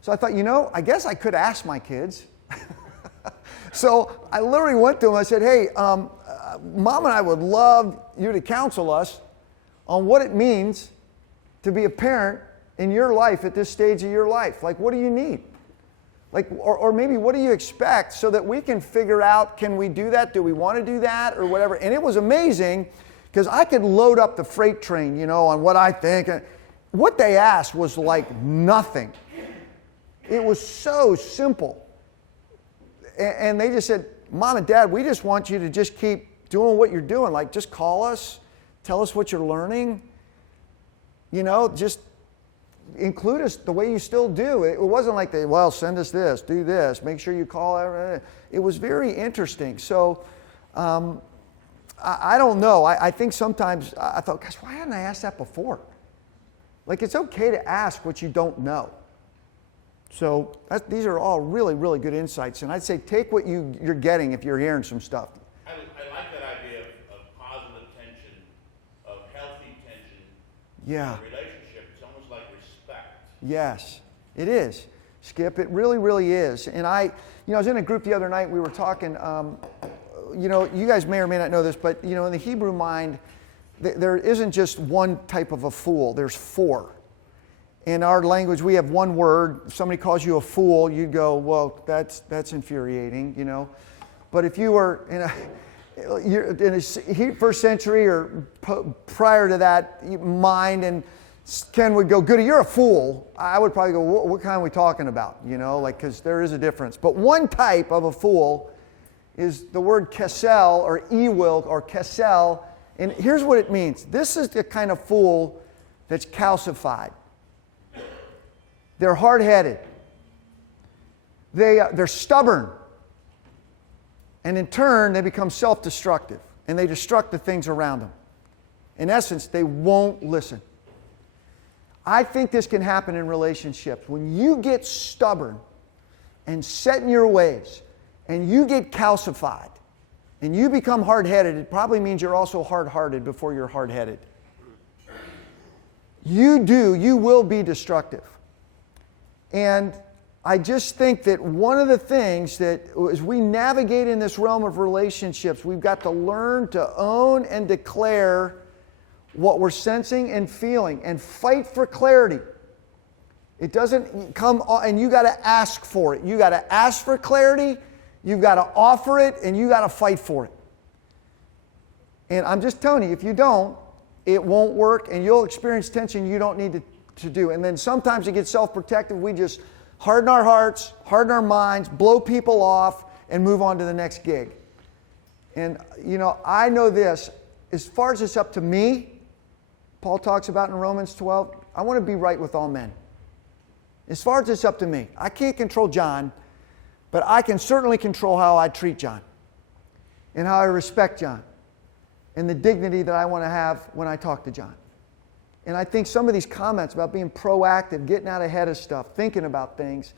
So I thought, I guess I could ask my kids. So I literally went to them. I said, hey, Mom and I would love you to counsel us on what it means to be a parent in your life at this stage of your life. Like, what do you need? Like, or maybe what do you expect, so that we can figure out, can we do that? Do we want to do that or whatever? And it was amazing because I could load up the freight train, on what I think. What they asked was like nothing. It was so simple. And they just said, Mom and Dad, we just want you to just keep doing what you're doing. Like, just call us, tell us what you're learning. Just include us the way you still do. It wasn't like send us this, do this, make sure you call. It was very interesting. So I don't know. I think sometimes I thought, gosh, why hadn't I asked that before? Like, it's okay to ask what you don't know. So these are all really, really good insights. And I'd say take what you're getting if you're hearing some stuff. I like that idea of positive tension, of healthy tension Yeah. in a relationship. It's almost like respect. Yes, it is, Skip. It really, really is. And I was in a group the other night. We were talking, you guys may or may not know this, but, in the Hebrew mind, there isn't just one type of a fool. There's 4. In our language, we have one word. If somebody calls you a fool, you go, well, that's infuriating, But if you were in a first century or prior to that mind, and Ken would go, Goody, you're a fool. I would probably go, what kind are we talking about? You know, like, because there is a difference. But one type of a fool is the word kesel or ewil or kesel. And here's what it means. This is the kind of fool that's calcified. They're hard-headed. They're stubborn. And in turn, they become self-destructive. And they destruct the things around them. In essence, they won't listen. I think this can happen in relationships. When you get stubborn and set in your ways, and you get calcified, and you become hard-headed, it probably means you're also hard-hearted before you're hard-headed. You will be destructive. And I just think that one of the things that as we navigate in this realm of relationships, we've got to learn to own and declare what we're sensing and feeling and fight for clarity. It doesn't come, and you got to ask for it. You got to ask for clarity, you've got to offer it, and you got to fight for it. And I'm just telling you, if you don't, it won't work, and you'll experience tension you don't need to do. And then sometimes it gets self-protective. We just harden our hearts, harden our minds, blow people off, and move on to the next gig. And, you know, I know this. As far as it's up to me, Paul talks about in Romans 12, I want to be right with all men. As far as it's up to me. I can't control John, but I can certainly control how I treat John and how I respect John and the dignity that I want to have when I talk to John. And I think some of these comments about being proactive, getting out ahead of stuff, thinking about things,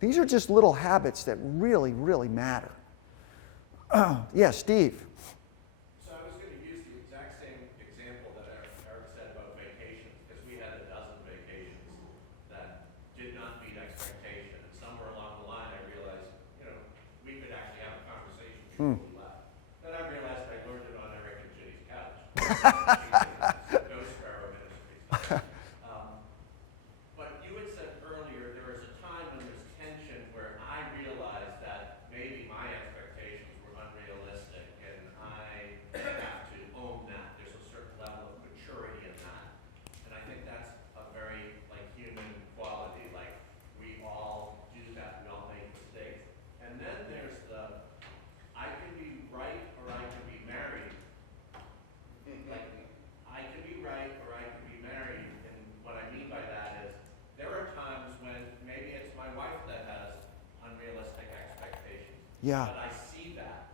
these are just little habits that really, really matter. Yeah, Steve. So I was going to use the exact same example that Eric said about vacations, because we had a dozen vacations that did not meet expectation. And somewhere along the line, I realized, you know, we could actually have a conversation before we left. Then I realized I learned it on Eric and Ginny's couch. No sparrow ministries. But you had said earlier there was a time when there's tension where I realized that maybe my expectations were unrealistic, and I have to own that. There's a certain level of maturity in that. And I think that's a very human quality. Like, we all do that. We all make mistakes. And then there's the I can be right or I can be married. Like, I can be right or I can be married, and what I mean by that is there are times when maybe it's my wife that has unrealistic expectations. Yeah. But I see that,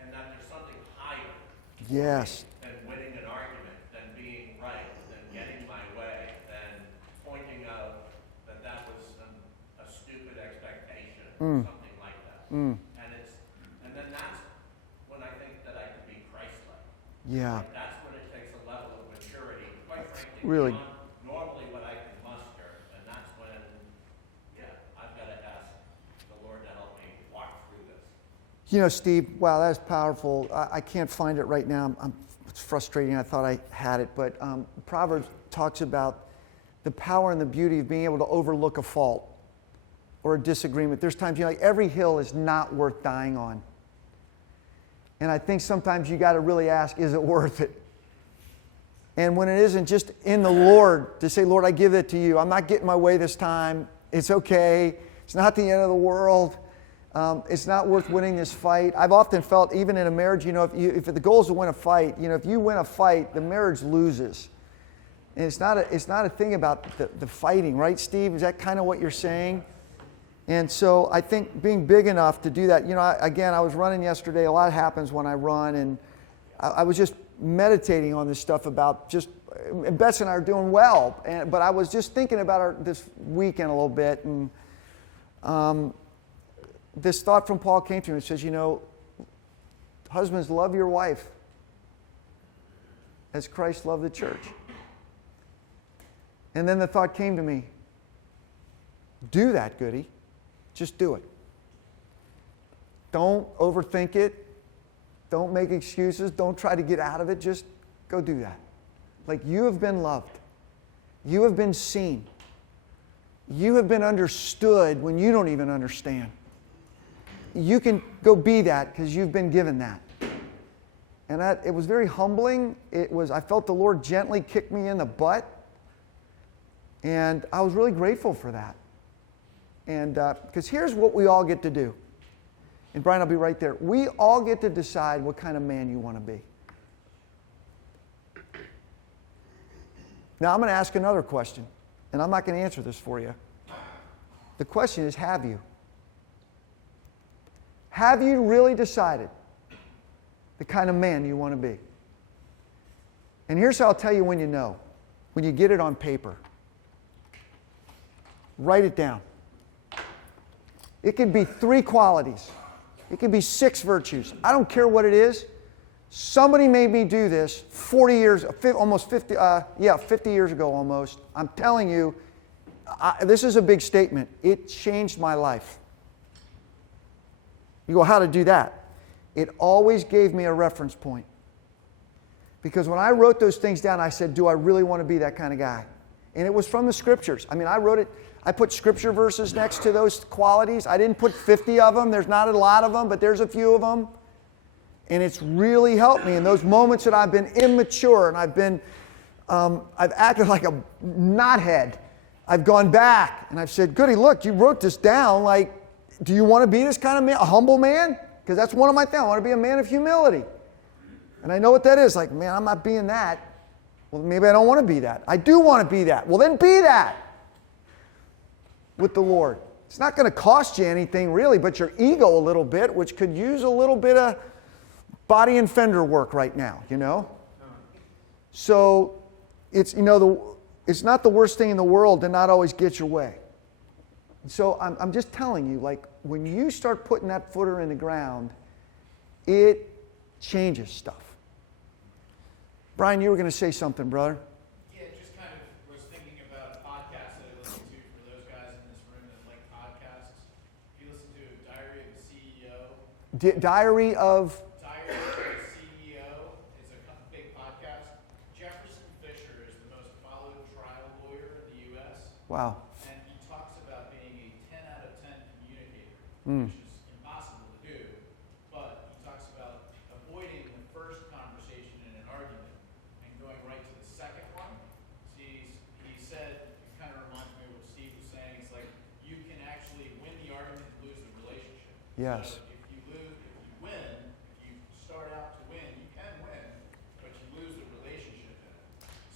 and that there's something higher Yes. than winning an argument, than being right, than getting my way, than pointing out that that was a stupid expectation, something like that. And then that's when I think that I can be Christ-like. Yeah. That's when it takes a level of maturity, quite frankly, Really. beyond normally what I can muster. And that's when, I've got to ask the Lord to help me walk through this. You know, Steve, wow, that's powerful. I can't find it right now. It's frustrating. I thought I had it. But Proverbs talks about the power and the beauty of being able to overlook a fault or a disagreement. There's times, every hill is not worth dying on. And I think sometimes you got to really ask, is it worth it? And when it isn't, just in the Lord, to say, Lord, I give it to you. I'm not getting my way this time. It's okay. It's not the end of the world. It's not worth winning this fight. I've often felt, even in a marriage, if the goal is to win a fight, if you win a fight, the marriage loses. And it's not a thing about the fighting, right, Steve? Is that kind of what you're saying? And so I think being big enough to do that, I was running yesterday. A lot happens when I run, and I was just meditating on this stuff about and Bess and I are doing well, but I was just thinking about this weekend a little bit, and this thought from Paul came to me. It says, husbands, love your wife as Christ loved the church. And then the thought came to me, do that, Goody. Just do it. Don't overthink it. Don't make excuses. Don't try to get out of it. Just go do that. Like, you have been loved. You have been seen. You have been understood when you don't even understand. You can go be that because you've been given that. And it was very humbling. I felt the Lord gently kick me in the butt. And I was really grateful for that. And because here's what we all get to do. And Brian, I'll be right there. We all get to decide what kind of man you want to be. Now, I'm going to ask another question. And I'm not going to answer this for you. The question is, have you? Have you really decided the kind of man you want to be? And here's how I'll tell you when you know. When you get it on paper. Write it down. It could be 3 qualities. It could be 6 virtues. I don't care what it is. Somebody made me do this 40 years, almost 50, 50 years ago almost. I'm telling you, this is a big statement. It changed my life. You go, how to do that? It always gave me a reference point. Because when I wrote those things down, I said, do I really want to be that kind of guy? And it was from the scriptures. I mean, I wrote it, I put scripture verses next to those qualities. I didn't put 50 of them. There's not a lot of them, but there's a few of them. And it's really helped me in those moments that I've been immature and I've acted like a knothead. I've gone back and I've said, Goody, look, you wrote this down. Like, do you want to be this kind of man, a humble man? Because that's one of my things. I want to be a man of humility. And I know what that is. Like, man, I'm not being that. Well, maybe I don't want to be that. I do want to be that. Well, then be that with the Lord. It's not going to cost you anything really, but your ego a little bit, which could use a little bit of body and fender work right now, you know? So it's, it's not the worst thing in the world to not always get your way. So I'm just telling you, like, when you start putting that footer in the ground, it changes stuff. Brian, you were going to say something, brother. Yeah, just kind of was thinking about a podcast that I listen to for those guys in this room that like podcasts. If you listen to Diary of a CEO. Diary of Diary of a CEO is a big podcast. Jefferson Fisher is the most followed trial lawyer in the U.S. Wow. And he talks about being a 10 out of 10 communicator, which is impossible to do. But he talks about avoiding the first conversation in an argument and going right to the second one. See, he said, it kind of reminds me of what Steve was saying. It's like you can actually win the argument and lose the relationship. Yes. So if you win, if you start out to win, you can win, but you lose the relationship in it.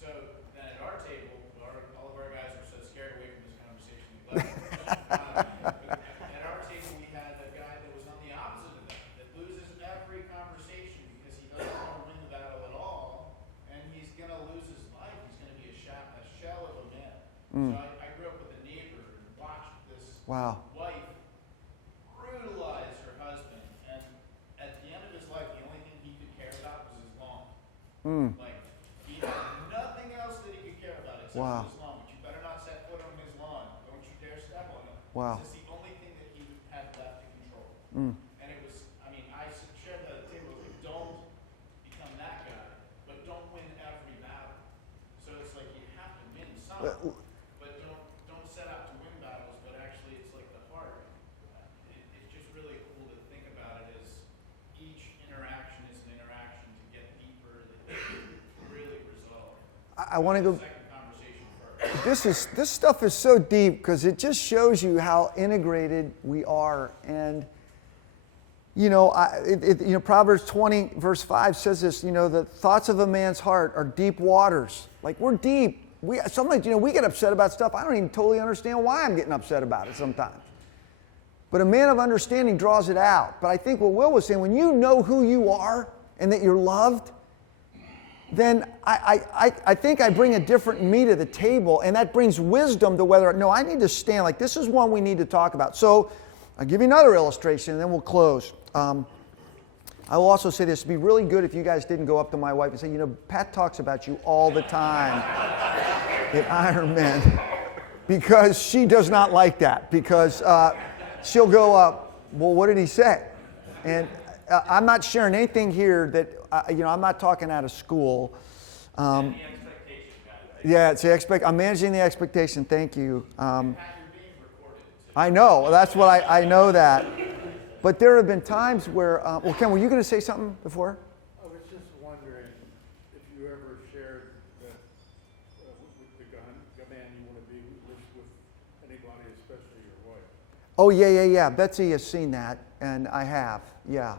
So then at our table, all of our guys are so scared away from this conversation. At our table, we had a guy that was on the opposite of that loses every conversation because he doesn't want to win the battle at all, and he's going to lose his life. He's going to be a shell of a man. So I grew up with a neighbor and watched this Wow. wife brutalize her husband, and at the end of his life, the only thing he could care about was his lawn. Like, he had nothing else that he could care about except Wow. his lawn. But you better not set foot on his lawn. Don't you dare step on it. Wow. It's the only thing that he had left to control. And it was, I mean, I shared that at the table. Like, don't become that guy, but don't win every battle. So it's like you have to win some, but don't set out to win battles. But actually, it's like the heart. It's just really cool to think about it as each interaction is an interaction to get deeper, to really resolve. I want to go. Second conversation first. This stuff is so deep because it just shows you how integrated we are. And Proverbs 20 verse 5 says this. The thoughts of a man's heart are deep waters. Like, we're deep. Sometimes we get upset about stuff. I don't even totally understand why I'm getting upset about it sometimes. But a man of understanding draws it out. But I think what Will was saying, when you know who you are and that you're loved, then I think I bring a different me to the table, and that brings wisdom to I need to stand. Like, this is one we need to talk about. So I'll give you another illustration, and then we'll close. I will also say this. It'd be really good if you guys didn't go up to my wife and say, Pat talks about you all the time at Iron Man, because she does not like that, because she'll go, well, what did he say? And I'm not sharing anything here that, I'm not talking out of school. Yeah, it's I'm managing the expectation. Thank you. I know. That's what I know that. But there have been times where, Ken, were you going to say something before? I was just Oh, yeah. Betsy has seen that, and I have, yeah.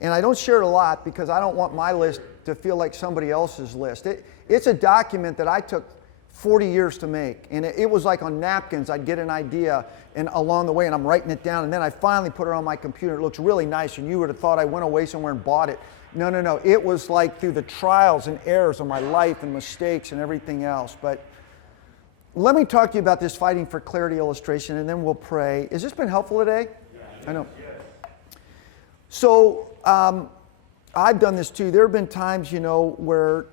And I don't share it a lot because I don't want my list to feel like somebody else's list. It's a document that I took 40 years to make, and it was like on napkins. I'd get an idea and along the way, and I'm writing it down, and then I finally put it on my computer. It looks really nice, and you would have thought I went away somewhere and bought it. No. It was like through the trials and errors of my life and mistakes and everything else. But let me talk to you about this Fighting for Clarity illustration, and then we'll pray. Has this been helpful today? Yeah. I know. So I've done this too. There have been times, where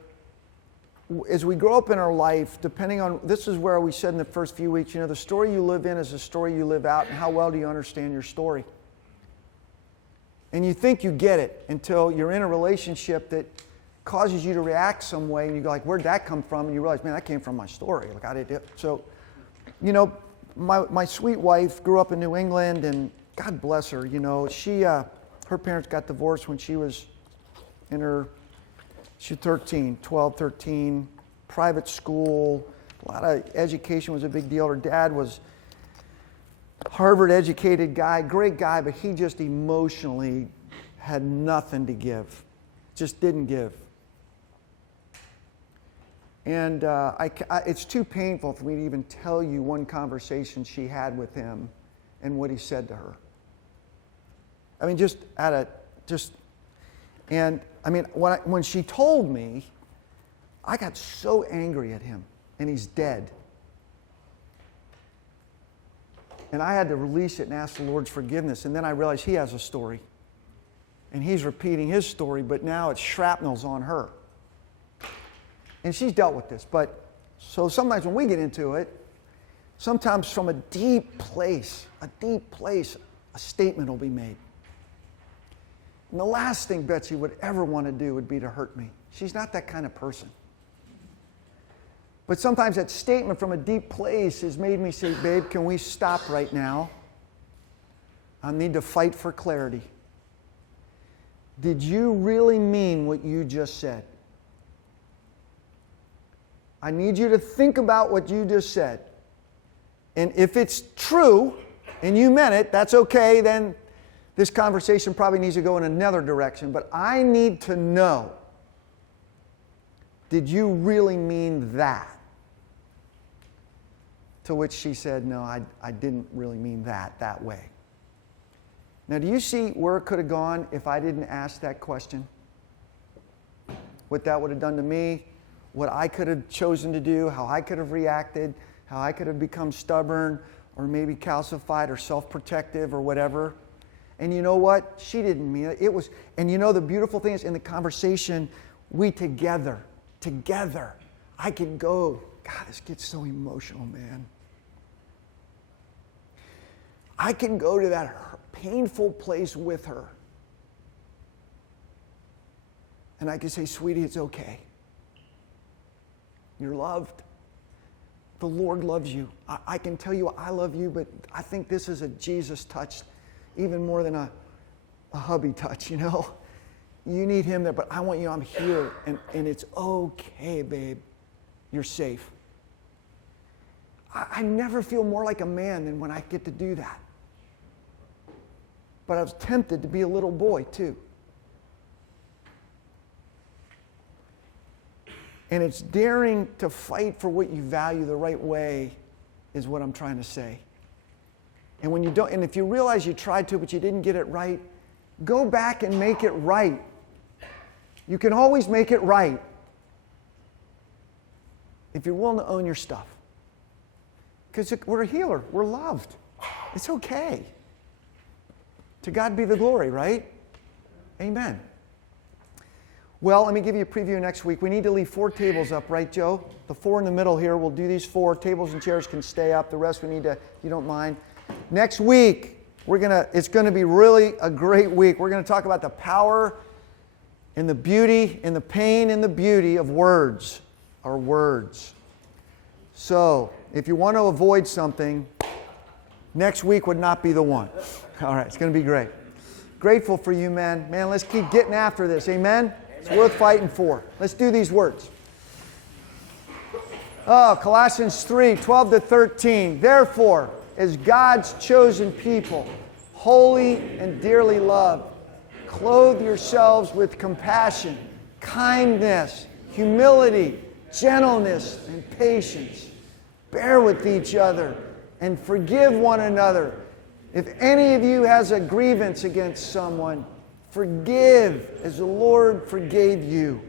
as we grow up in our life, depending on, this is where we said in the first few weeks, the story you live in is the story you live out, and how well do you understand your story? And you think you get it until you're in a relationship that causes you to react some way, and you go like, where'd that come from? And you realize, man, that came from my story. Like, I did it. So, my sweet wife grew up in New England, and God bless her, she, her parents got divorced when she was in her, she was 13, private school, a lot of education was a big deal. Her dad was Harvard educated guy, great guy, but he just emotionally had nothing to give. Just didn't give. And it's too painful for me to even tell you one conversation she had with him and what he said to her. I mean, when she told me, I got so angry at him, and he's dead. And I had to release it and ask the Lord's forgiveness. And then I realized he has a story. And he's repeating his story, but now it's shrapnel's on her. And she's dealt with this. But so sometimes when we get into it, sometimes from a deep place, a statement will be made. And the last thing Betsy would ever want to do would be to hurt me. She's not that kind of person. But sometimes that statement from a deep place has made me say, babe, can we stop right now? I need to fight for clarity. Did you really mean what you just said? I need you to think about what you just said. And if it's true, and you meant it, that's okay, then this conversation probably needs to go in another direction. But I need to know, did you really mean that? To which she said, no, I didn't really mean that way. Now, do you see where it could have gone if I didn't ask that question? What that would have done to me, what I could have chosen to do, how I could have reacted, how I could have become stubborn or maybe calcified or self-protective or whatever. And you know what? She didn't mean it. It was, and the beautiful thing is in the conversation, we together, I can go, God, this gets so emotional, man. I can go to that painful place with her. And I can say, sweetie, it's okay. You're loved. The Lord loves you. I can tell you I love you, but I think this is a Jesus touch, even more than a hubby touch, You need him there, but I want you, I'm here, and it's okay, babe. You're safe. I never feel more like a man than when I get to do that. But I was tempted to be a little boy, too. And it's daring to fight for what you value the right way is what I'm trying to say. And when you don't, and if you realize you tried to, but you didn't get it right, go back and make it right. You can always make it right if you're willing to own your stuff. Because we're a healer. We're loved. It's okay. To God be the glory, right? Amen. Well, let me give you a preview next week. We need to leave 4 tables up, right, Joe? The 4 in the middle here. We'll do these 4. Tables and chairs can stay up. The rest we need to, if you don't mind. Next week, it's going to be really a great week. We're going to talk about the power and the beauty and the pain and the beauty of words. Our words. So, if you want to avoid something, next week would not be the one. All right, it's going to be great. Grateful for you, man. Man, let's keep getting after this. Amen? It's worth fighting for. Let's do these words. Oh, Colossians 3, 12 to 13. Therefore, as God's chosen people, holy and dearly loved, clothe yourselves with compassion, kindness, humility, gentleness, and patience. Bear with each other and forgive one another. If any of you has a grievance against someone, forgive as the Lord forgave you.